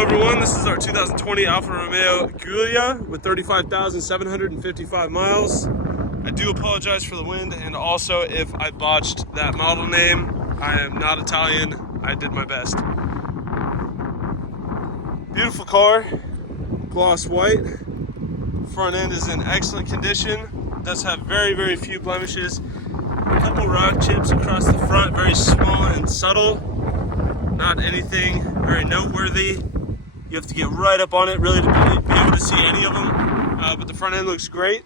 Hello everyone, this is our 2020 Alfa Romeo Giulia with 35,755 miles. I do apologize for the wind, and also if I botched that model name. I am not Italian, I did my best. Beautiful car, gloss white. Front end is in excellent condition. Does have very few blemishes. A couple rock chips across the front, very small and subtle. Not anything very noteworthy. You have to get right up on it really to be able to see any of them. But the front end looks great.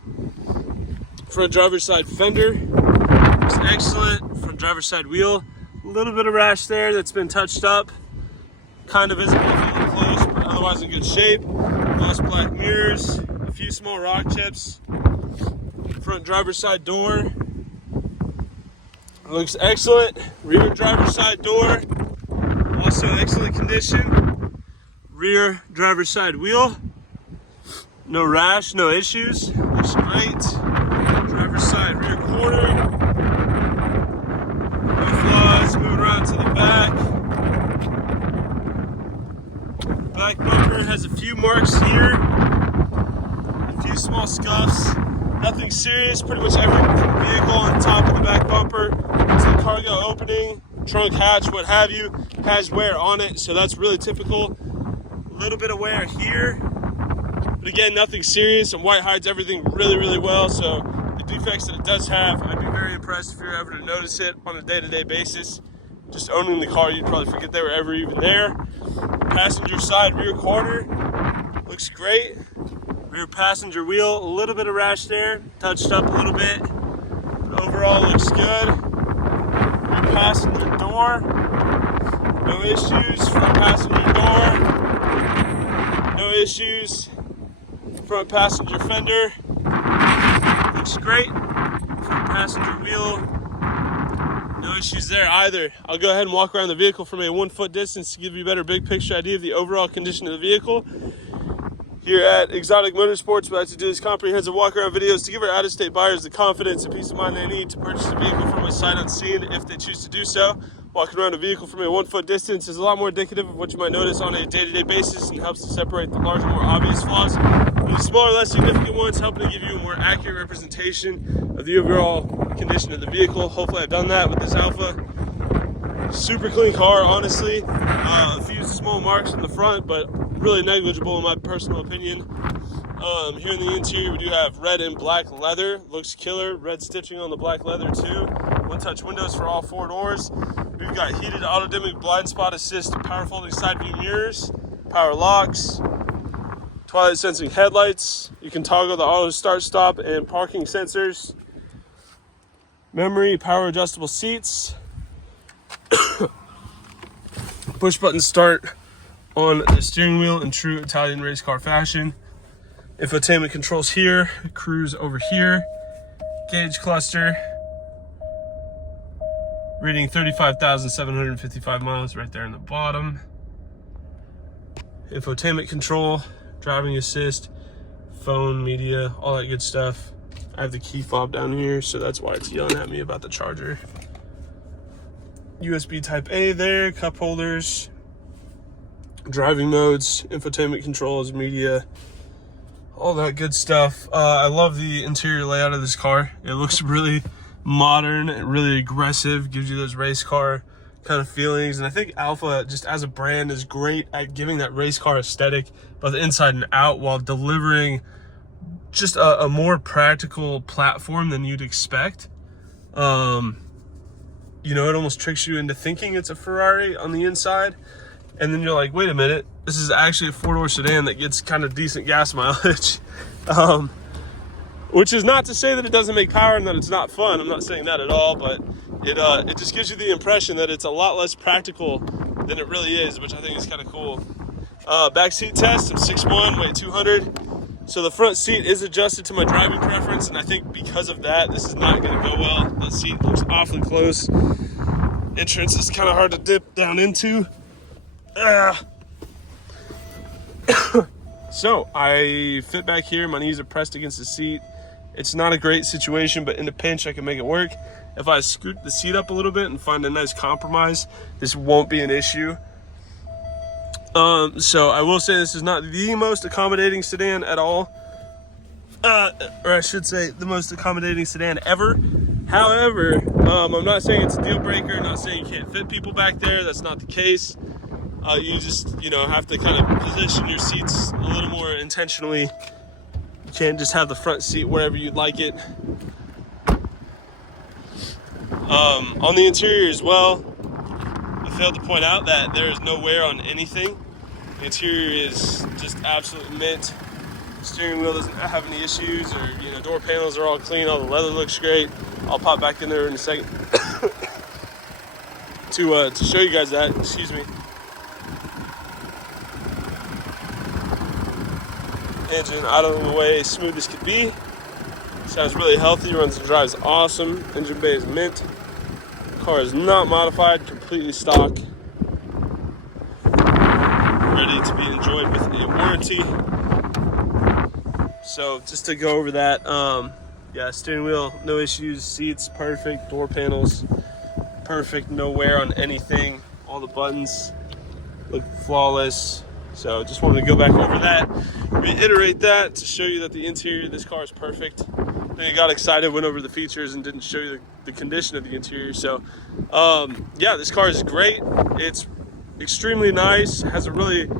Front driver's side fender looks excellent. Front driver's side wheel, a little bit of rash there that's been touched up. Kind of visible if you look close, but otherwise in good shape. Gloss black mirrors, a few small rock chips. Front driver's side door looks excellent. Rear driver's side door, also excellent condition. Rear driver's side wheel, no rash, no issues, looks great. Driver's side rear quarter, no flaws. Moving around to the back. Back bumper has a few marks here, a few small scuffs. Nothing serious. Pretty much every vehicle on top of the back bumper, to the cargo opening, trunk hatch, what have you, has wear on it, so that's really typical. A little bit of wear here, but again, nothing serious, and white hides everything really well. So the defects that it does have, I'd be very impressed if you're ever to notice it on a day-to-day basis. Just owning the car, you'd probably forget they were ever even there. Passenger side rear quarter looks great. Rear passenger wheel, a little bit of rash there, touched up a little bit, but overall looks good. Rear passenger door, no issues. Front passenger door, no issues. Front passenger fender looks great. Front passenger wheel, no issues there either. I'll go ahead and walk around the vehicle from a 1 foot distance to give you a better big picture idea of the overall condition of the vehicle. Here at Exotic Motorsports, we like to do these comprehensive walk-around videos to give our out-of-state buyers the confidence and peace of mind they need to purchase a vehicle from us sight unseen if they choose to do so. Walking around a vehicle from a 1 foot distance is a lot more indicative of what you might notice on a day-to-day basis and helps to separate the larger, more obvious flaws from the smaller, less significant ones, helping to give you a more accurate representation of the overall condition of the vehicle. Hopefully I've done that with this Alfa. Super clean car, honestly. A few small marks in the front, but really negligible in my personal opinion. Here in the interior, we do have red and black leather. Looks killer. Red stitching on the black leather too. One-touch windows for all 4 doors. We've got heated auto-dimming blind spot assist, power folding side view mirrors, power locks, twilight sensing headlights. You can toggle the auto start stop and parking sensors. Memory power adjustable seats. Push button start on the steering wheel in true Italian race car fashion. Infotainment controls here, cruise over here, gauge cluster, reading 35,755 miles right there in the bottom. Infotainment control, driving assist, phone, media, all that good stuff. I have the key fob down here, so that's why it's yelling at me about the charger. USB type A there, cup holders, driving modes, infotainment controls, media, all that good stuff. I love the interior layout of this car. It looks really modern, really aggressive, gives you those race car kind of feelings. And I think Alfa, just as a brand, is great at giving that race car aesthetic, both inside and out, while delivering just a more practical platform than you'd expect. You know, it almost tricks you into thinking it's a Ferrari on the inside. And then you're like, wait a minute, this is actually a 4-door sedan that gets kind of decent gas mileage. Which is not to say that it doesn't make power and that it's not fun. I'm not saying that at all, but it just gives you the impression that it's a lot less practical than it really is, which I think is kind of cool. Back seat test, I'm 6'1", weigh 200. So the front seat is adjusted to my driving preference, and I think because of that, this is not going to go well. The seat looks awfully close. Entrance is kind of hard to dip down into. So I fit back here, my knees are pressed against the seat. It's not a great situation, but in a pinch I can make it work. If I scoot the seat up a little bit and find a nice compromise, this won't be an issue. So I will say this is not the most accommodating sedan at all. Or I should say the most accommodating sedan ever. However, I'm not saying it's a deal breaker. I'm not saying you can't fit people back there. That's not the case. You just, have to kind of position your seats a little more intentionally. You can't just have the front seat wherever you'd like it. On the interior as well, I failed to point out that there is no wear on anything. The interior is just absolute mint. Steering wheel doesn't have any issues, or door panels are all clean. All the leather looks great. I'll pop back in there in a second to show you guys that. Excuse me. Engine out of the way, smooth as could be. Sounds really healthy. Runs and drives awesome. Engine bay is mint. Car is not modified, completely stock. Ready to be enjoyed with a warranty. So just to go over that, yeah, steering wheel, no issues. Seats, perfect. Door panels, perfect. No wear on anything. All the buttons look flawless. So just wanted to go back over that, reiterate that to show you that the interior of this car is perfect. Then you got excited, went over the features, and didn't show you the condition of the interior. So yeah, this car is great. It's extremely nice, has a really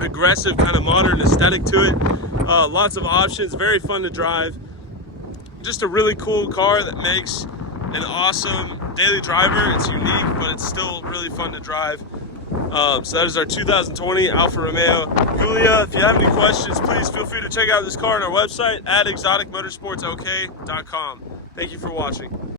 aggressive kind of modern aesthetic to it. Lots of options, very fun to drive. Just a really cool car that makes an awesome daily driver. It's unique, but it's still really fun to drive. So that is our 2020 Alfa Romeo Giulia. If you have any questions, please feel free to check out this car on our website at exoticmotorsportsok.com. Thank you for watching.